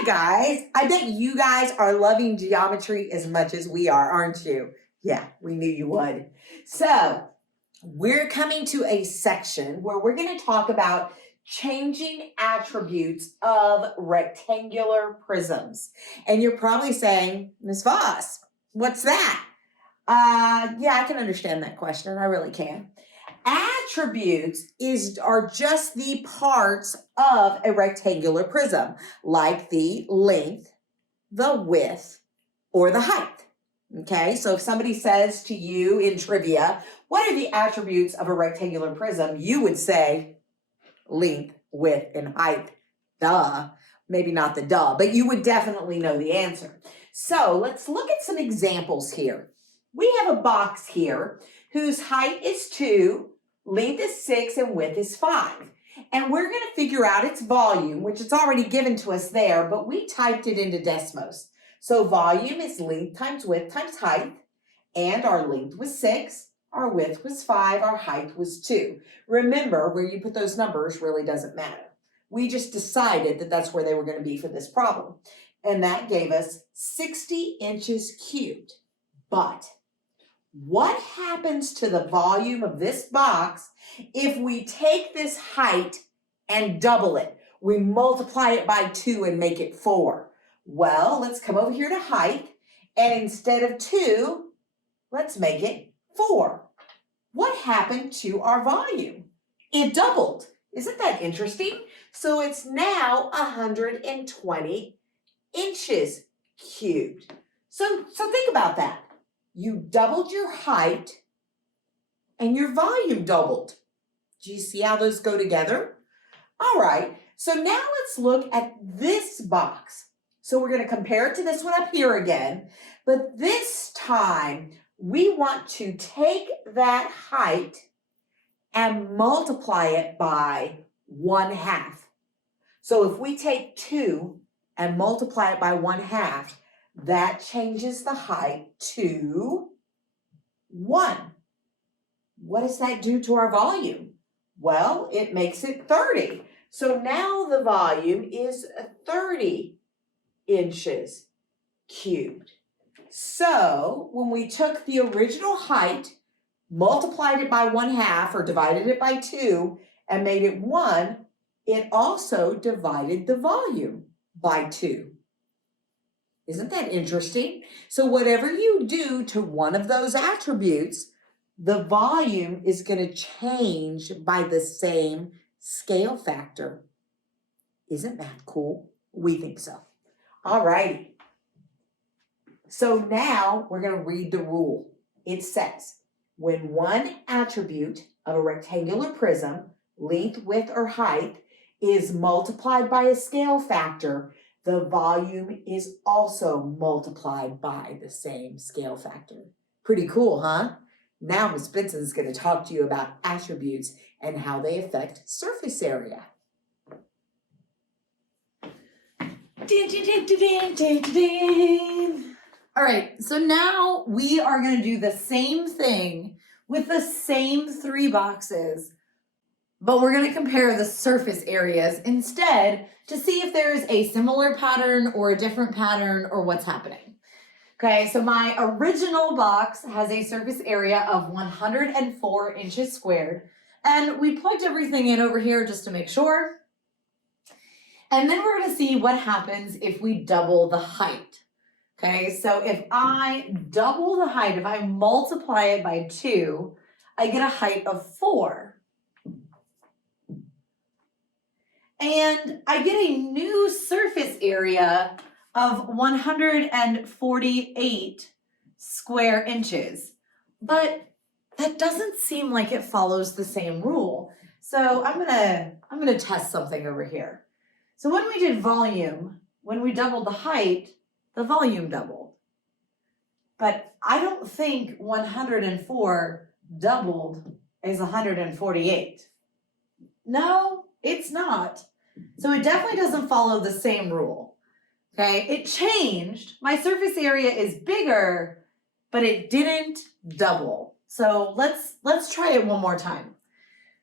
Hi guys, I bet you guys are loving geometry as much as we are, aren't you? Yeah, we knew you would. So we're coming to a section where we're going to talk about changing attributes of rectangular prisms. And you're probably saying, Ms. Voss, what's that? Yeah, I can understand that question. I really can. Attributes are just the parts of a rectangular prism, like the length, the width, or the height. Okay, so if somebody says to you in trivia, what are the attributes of a rectangular prism? You would say length, width, and height. Duh. Maybe not the duh, but you would definitely know the answer. So let's look at some examples here. We have a box here whose height is 2, length is 6, and width is 5. And we're going to figure out its volume, which is already given to us there, but we typed it into Desmos. So volume is length times width times height, and our length was 6, our width was 5, our height was 2. Remember, where you put those numbers really doesn't matter. We just decided that that's where they were going to be for this problem. And that gave us 60 inches cubed. But what happens to the volume of this box if we take this height and double it? We multiply it by 2 and make it 4. Well, let's come over here to height, and instead of 2, let's make it 4. What happened to our volume? It doubled. Isn't that interesting? So it's now 120 inches cubed. So think about that. You doubled your height and your volume doubled. Do you see how those go together? All right, so now let's look at this box. So we're going to compare it to this one up here again, but this time we want to take that height and multiply it by 1/2. So if we take 2 and multiply it by 1/2, that changes the height to 1. What does that do to our volume? Well, it makes it 30. So now the volume is 30 inches cubed. So when we took the original height, multiplied it by 1/2 or divided it by 2 and made it 1, it also divided the volume by 2. Isn't that interesting? So whatever you do to one of those attributes, the volume is going to change by the same scale factor. Isn't that cool? We think so. All righty. So now we're going to read the rule. It says, when one attribute of a rectangular prism, length, width, or height, is multiplied by a scale factor, the volume is also multiplied by the same scale factor. Pretty cool, huh? Now Ms. Benson is going to talk to you about attributes and how they affect surface area. All right, so now we are going to do the same thing with the same 3 boxes, but we're going to compare the surface areas instead to see if there's a similar pattern or a different pattern or what's happening. Okay, so my original box has a surface area of 104 inches squared, and we plugged everything in over here just to make sure. And then we're going to see what happens if we double the height. Okay, so if I double the height, if I multiply it by 2, I get a height of 4. And I get a new surface area of 148 square inches. But that doesn't seem like it follows the same rule. So I'm gonna test something over here. So when we did volume, when we doubled the height, the volume doubled. But I don't think 104 doubled is 148. No, it's not. So it definitely doesn't follow the same rule. Okay, it changed. My surface area is bigger, but it didn't double. So let's try it one more time.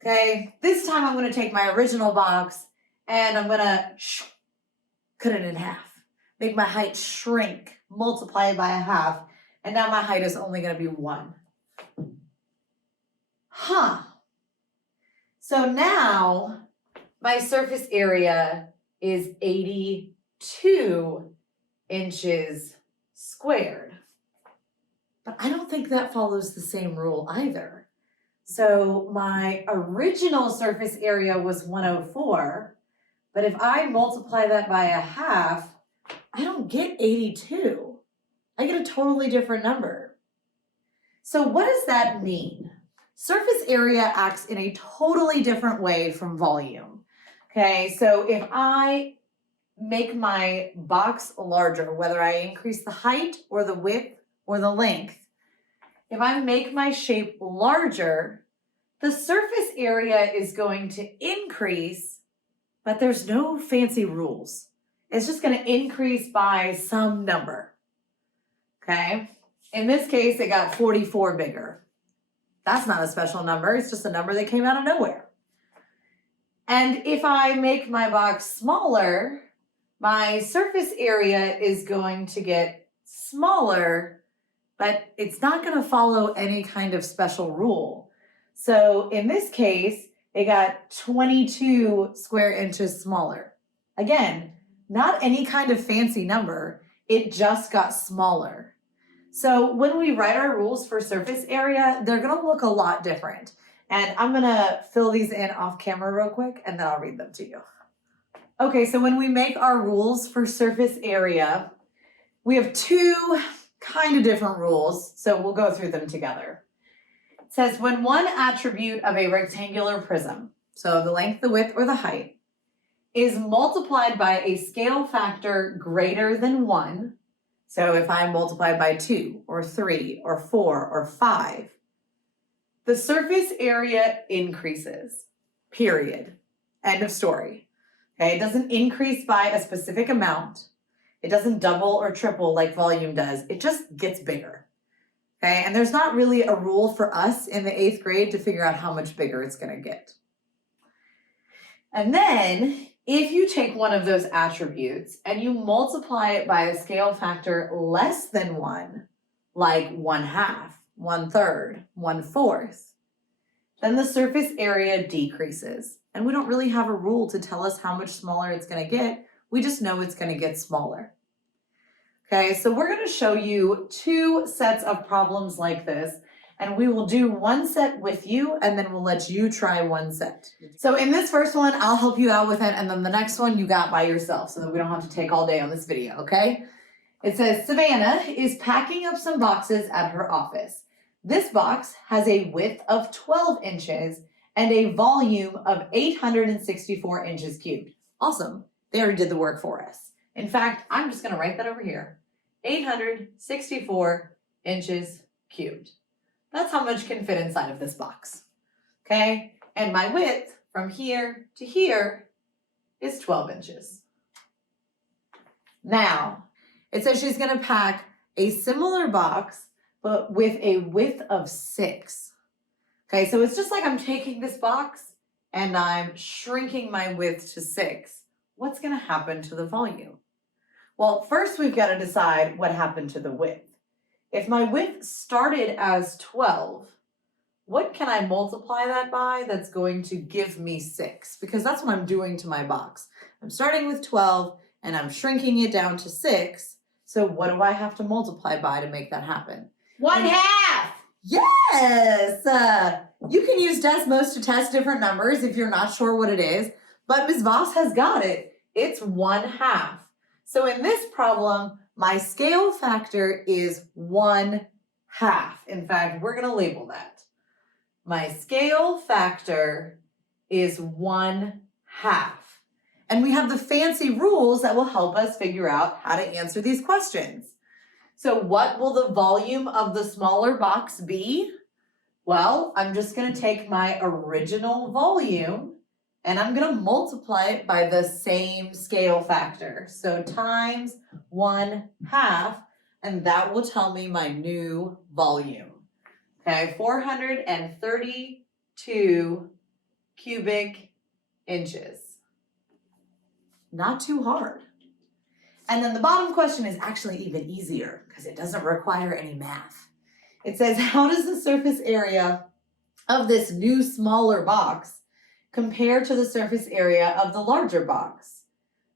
Okay, this time I'm going to take my original box and I'm going to cut it in half. Make my height shrink, multiply it by a half, and now my height is only gonna be 1. Huh. So now my surface area is 82 inches squared. But I don't think that follows the same rule either. So my original surface area was 104, but if I multiply that by a half, I don't get 82. I get a totally different number. So what does that mean? Surface area acts in a totally different way from volume. Okay, so if I make my box larger, whether I increase the height or the width or the length, if I make my shape larger, the surface area is going to increase, but there's no fancy rules. It's just going to increase by some number. Okay, in this case, it got 44 bigger. That's not a special number, it's just a number that came out of nowhere. And if I make my box smaller, my surface area is going to get smaller, but it's not going to follow any kind of special rule. So in this case, it got 22 square inches smaller. Again, not any kind of fancy number, it just got smaller. So when we write our rules for surface area, they're going to look a lot different. And I'm going to fill these in off camera real quick, and then I'll read them to you. Okay, so when we make our rules for surface area, we have 2 kind of different rules, so we'll go through them together. It says when one attribute of a rectangular prism, so the length, the width, or the height, is multiplied by a scale factor greater than 1, so if I multiply by 2, or 3, or 4, or 5, the surface area increases, period. End of story. Okay, it doesn't increase by a specific amount. It doesn't double or triple like volume does. It just gets bigger. Okay, and there's not really a rule for us in the 8th grade to figure out how much bigger it's going to get. And then if you take one of those attributes and you multiply it by a scale factor less than 1, like 1/2, 1/3, 1/4, then the surface area decreases. And we don't really have a rule to tell us how much smaller it's going to get. We just know it's going to get smaller. Okay, so we're going to show you 2 sets of problems like this, and we will do one set with you, and then we'll let you try one set. So in this first one, I'll help you out with it, and then the next one you got by yourself, so that we don't have to take all day on this video, okay? It says, Savannah is packing up some boxes at her office. This box has a width of 12 inches and a volume of 864 inches cubed. Awesome. They already did the work for us. In fact, I'm just going to write that over here. 864 inches cubed. That's how much can fit inside of this box. Okay? And my width from here to here is 12 inches. Now, it says she's going to pack a similar box, but with a width of 6. Okay, so it's just like I'm taking this box and I'm shrinking my width to 6. What's going to happen to the volume? Well, first we've got to decide what happened to the width. If my width started as 12, what can I multiply that by that's going to give me 6? Because that's what I'm doing to my box. I'm starting with 12 and I'm shrinking it down to 6. So what do I have to multiply by to make that happen? 1/2! Yes! You can use Desmos to test different numbers if you're not sure what it is, but Ms. Voss has got it. It's 1/2. So in this problem, my scale factor is 1/2. In fact, we're going to label that. My scale factor is 1/2. And we have the fancy rules that will help us figure out how to answer these questions. So what will the volume of the smaller box be? Well, I'm just going to take my original volume and I'm going to multiply it by the same scale factor. So times 1/2, and that will tell me my new volume. Okay, 432 cubic inches. Not too hard. And then the bottom question is actually even easier because it doesn't require any math. It says, how does the surface area of this new smaller box compare to the surface area of the larger box?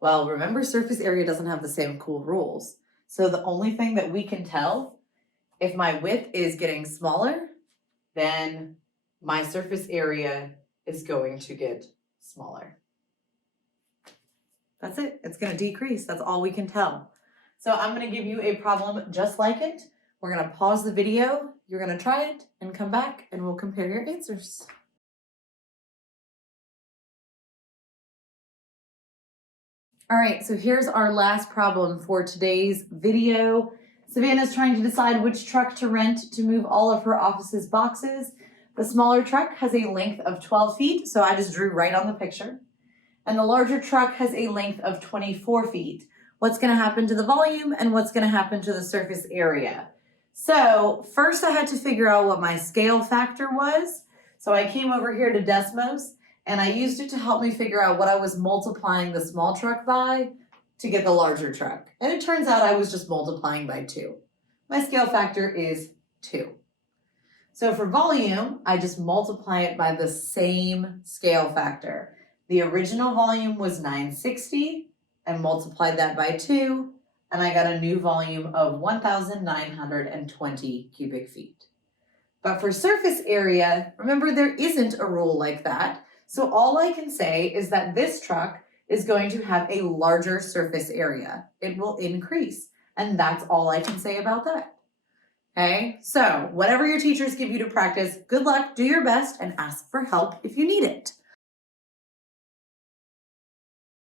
Well, remember, surface area doesn't have the same cool rules. So the only thing that we can tell, if my width is getting smaller, then my surface area is going to get smaller. That's it. It's going to decrease. That's all we can tell. So I'm going to give you a problem just like it. We're going to pause the video. You're going to try it and come back and we'll compare your answers. All right, so here's our last problem for today's video. Savannah's trying to decide which truck to rent to move all of her office's boxes. The smaller truck has a length of 12 feet, so I just drew right on the picture. And the larger truck has a length of 24 feet. What's gonna happen to the volume and what's gonna happen to the surface area? So first I had to figure out what my scale factor was. So I came over here to Desmos and I used it to help me figure out what I was multiplying the small truck by to get the larger truck. And it turns out I was just multiplying by 2. My scale factor is 2. So for volume, I just multiply it by the same scale factor. The original volume was 960. I multiplied that by 2, and I got a new volume of 1,920 cubic feet. But for surface area, remember there isn't a rule like that. So all I can say is that this truck is going to have a larger surface area. It will increase, and that's all I can say about that. Okay, so whatever your teachers give you to practice, good luck, do your best, and ask for help if you need it.